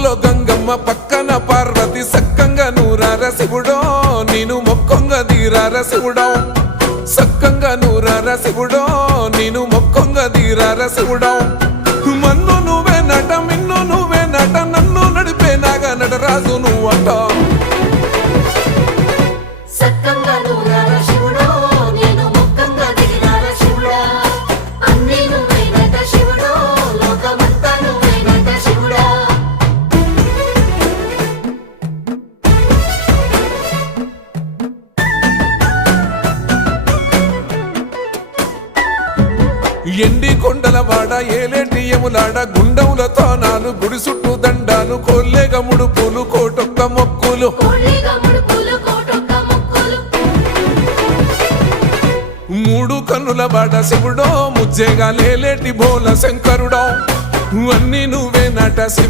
ముక్కుల్లో గంగమ్మ పక్కన పార్వతి సక్కంగా నూరార శివుడో నేను మొక్కొంగ దీరార శివుడో సక్కంగా నూరార శివుడో నేను మొక్కొంగ దీరార శివుడో మన్ను నువ్వే నట మిన్ను నువ్వే నట నన్ను నడిపే నాగా నటరాజు నువ్వంట ఎండి కొండలవాడ ఏలేటి యములాడ గుండములతో నాలు గుడి చుట్టూ దండాలు కొల్లేగ ముడుపులు కోటొక్క మొక్కులు మూడు కన్నుల బాడ శివుడో ముజ్జేగా లేలేటి బోల శంకరుడో అన్నీ నువ్వే నట శివుడు